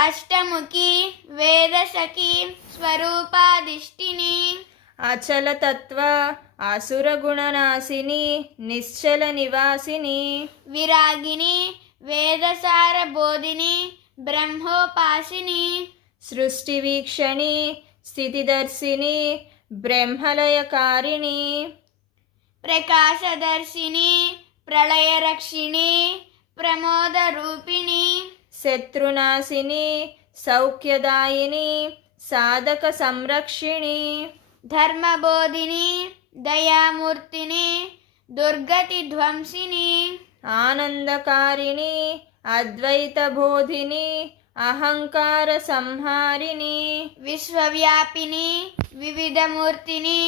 అష్టముఖి వేదసఖి స్వరూపాదిష్టిని అచలతత్వ అసురగుణనాశిని నిశ్చల నివాసిని విరాగిని వేదసార బోధిని బ్రహ్మోపాసిని సృష్టి వీక్షణి స్థితిదర్శిని బ్రహ్మలయకారిణి ప్రకాశదర్శిని ప్రళయరక్షిణి ప్రమోదరూపిణి శత్రునాశిని సౌఖ్యదాయిని సాధక సంరక్షిణి ధర్మబోధిని దయామూర్తిని దుర్గతి ధ్వంసిని ఆనందకారిణి అద్వైత బోధిని అహంకార సంహారిణి విశ్వవ్యాపిని వివిధమూర్తిని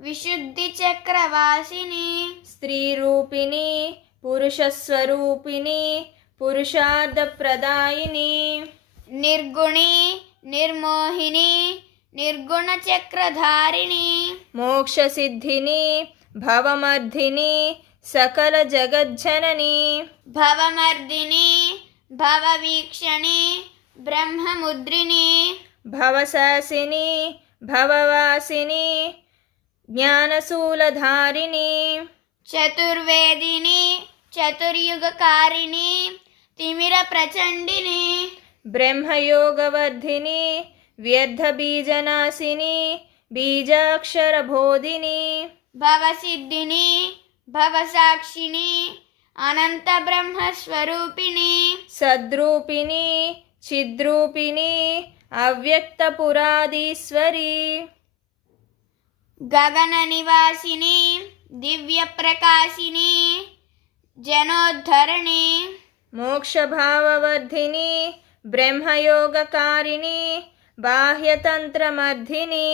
విశుద్ధి చక్రవాసిని స్త్రీరూపిణి పురుషస్వరూపిణి పురుషార్థప్రదాయిని నిర్గుణి నిర్మోహిని నిర్గుణ చక్రధారిణి మోక్షసిద్ధిని భవమర్ధిని సకల జగజ్జనని భవమర్దిని భవవీక్షణి బ్రహ్మముద్రిని భవశాసిని భవవాసిని జ్ఞానశూలధారిణి చతుర్వేదిని చతుర్యుగకారిణి తిమిర ప్రచండిని బ్రహ్మయోగవర్ధిని వ్యర్థబీజనాశిని బీజాక్షరబోధిని భవసిద్ధిని భవసాక్షిని అనంత బ్రహ్మస్వరూపిణి సద్రూపిణి చిద్రూపిణి అవ్యక్తపురాధీశ్వరి గగన నివాసిని దివ్య ప్రకాశిని జనోద్ధరణి మోక్షభావవర్ధిని బ్రహ్మయోగకారిణి బాహ్యతంత్రమర్ధిని